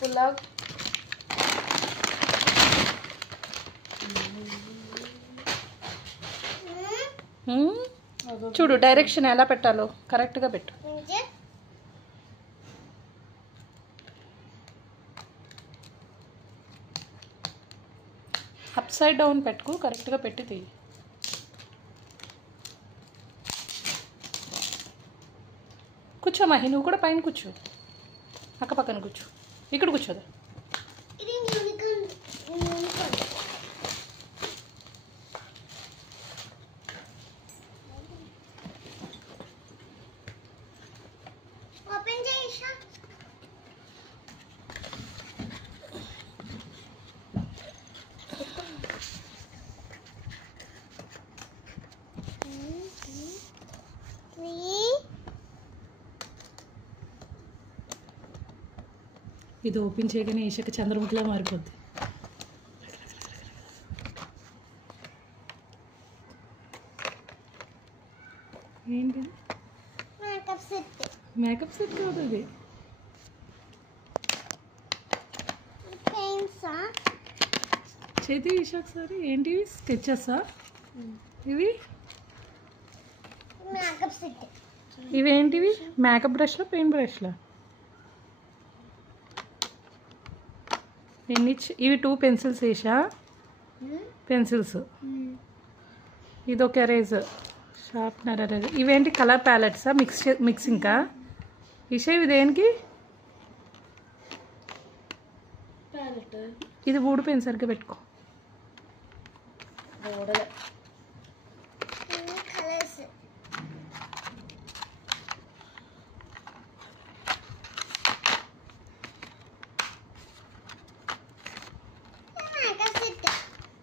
పులావ్ చూడు డైరెక్షన్ ఎలా పెట్టాలో కరెక్ట్గా పెట్టు. అప్ సైడ్ డౌన్ పెట్టుకు, కరెక్ట్గా పెట్టి తీయి. కూర్చో మహి, నువ్వు కూడా పైన కూర్చో, అక్క పక్కన కూర్చో, ఇక్కడ కూర్చోదా. ఇది ఓపెన్ చేయగానే ఈషకి చంద్రముఖిలా మారిపోద్ది. ఏంటి మేకప్ సెట్ కాదు అది. చేతి ఈష ఒకసారి. ఏంటివి స్కెచెసా ఇవి? ఇవేంటివి? మేకప్ బ్రష్లా పెయింట్ బ్రష్లా? ఇవి 2 పెన్సిల్స్ ఈషా, పెన్సిల్స్. ఇది ఒక ఎరేజర్, షార్ప్నర్ ఎరేజర్. ఇవేంటి కలర్ ప్యాలెట్సా? మిక్సింగ్కా ఈషా? ఇవి దేనికి? ఇది ఊడు పెన్ సరిగ్గా పెట్టుకో.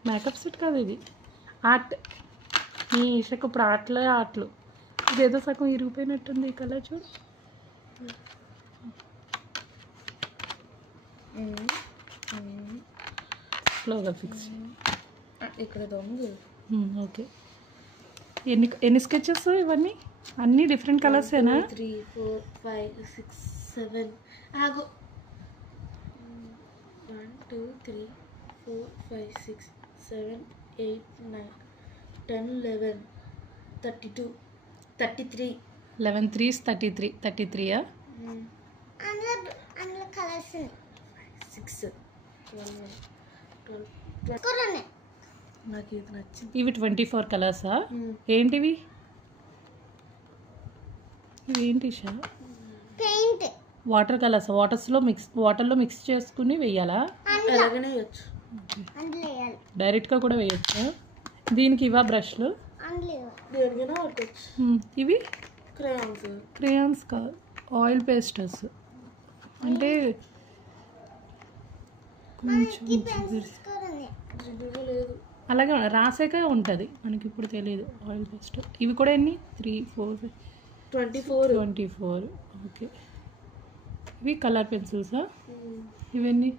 మేకప్ సెట్ కాదు ఇది, ఆర్ట్. నీ ఈషకు ఇప్పుడు ఆటలు. ఇదేదో సగం ఇరిగిపోయినట్టుంది ఈ కలర్ చూడు. స్లోగా ఫిక్స్ ఇక్కడ దొంగ. ఓకే. ఎన్ని స్కెచెస్ ఇవన్నీ? అన్నీ డిఫరెంట్ కలర్సేనా? 3 4 5 6 7 ఆగు. 1 2 3 4 5 6 7 8 9 10 11 32 33. 11 3s 33. 33యా? అందులో కలర్స్ 6 12 నాకు ఇది నచ్చింది. ఇవి 24 కలర్సా? ఏంటివి? ఇవేంటి షా? పెయింట్. Water colours. వాటర్లో మిక్స్ చేసుకుని వేయాలా? అలాగనే వేయచ్చు, డైరెక్ట్గా కూడా వేయచ్చా? దీనికి ఇవా బ్రష్లు? ఇవి క్రేయాన్స్ కాదు, ఆయిల్ పేస్టర్స్. అంటే అలాగే రాసాక ఉంటుంది మనకి, ఇప్పుడు తెలియదు. Oil pastel. ఇవి కూడా ఎన్ని? 3 4 24. ఓకే. ఇవి కలర్ పెన్సిల్సా? ఇవన్నీ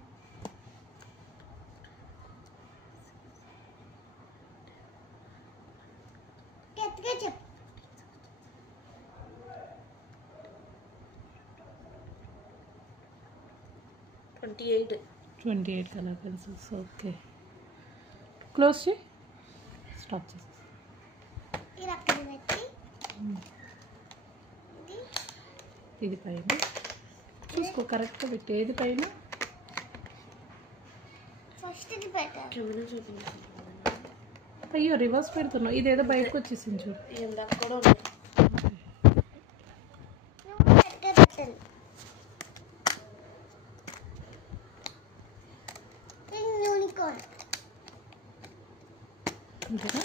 28 కలర్ పెన్సిల్స్. ఓకే. క్లోజ్ చేయి, స్టాప్ చేసి. ఇది పైన చూసుకో, కరెక్ట్గా పెట్టి. ఏది పైన? అయ్యో రివర్స్ పెడుతున్నావు. ఇదేదో బయటకు వచ్చేసింది చూడు. అంతేనా?